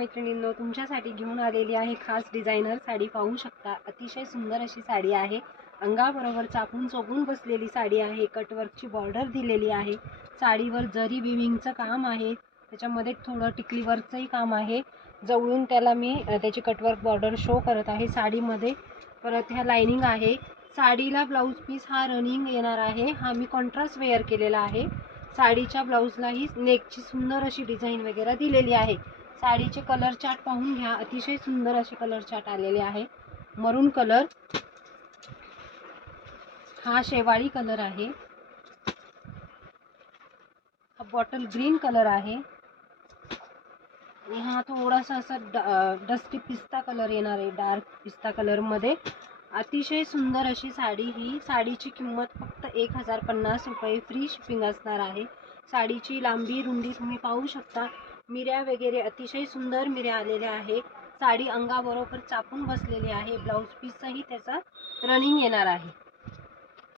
मैत्रिणींनो, तुमच्यासाठी घेऊन आलेली आहे खास डिझायनर साडी। पाहू शकता, अतिशय सुंदर अशी साडी आहे। अंगाबरोबर चापून चोगून बसलेली साडी आहे। कटवर्कची बॉर्डर दिलेली आहे। साडीवर जरी विविंगचं काम आहे, त्याच्यामध्ये थोडं टिकली वर्कचंही काम आहे। जवळून त्याला मी त्याची कटवर्क बॉर्डर शो करत आहे साडीमध्ये। परत ह्या लाइनिंग आहे। साडीला ब्लाउज पीस हा रनिंग येणार आहे। हा मी कॉन्ट्रास्ट वेअर केलेला आहे। साडीच्या ब्लाउजलाही नेकची सुंदर अशी डिझाईन वगैरे दिलेली आहे। साडीचे कलर चार्ट पाहून घ्या, अतिशय सुंदर असे कलर चार्ट आलेले आहे। मरून कलर, हा शेवाळी कलर आहे, हा बॉटल ग्रीन कलर आहे, आणि हा थोडासा असा डस्टी पिस्ता कलर येणार आहे, डार्क पिस्ता कलर मध्ये। अतिशय सुंदर अशी साडी। ही साडीची किंमत फक्त 1050 रुपये, फ्री शिपिंग असणार आहे। साडीची लांबी रुंदी तुम्ही पाहू शकता। मिऱ्या वगैरे अतिशय सुंदर मिऱ्या आलेल्या आहे। साडी अंगाबरोबर चापून बसलेली आहे। ब्लाउज पीसही त्याचा रनिंग येणार आहे।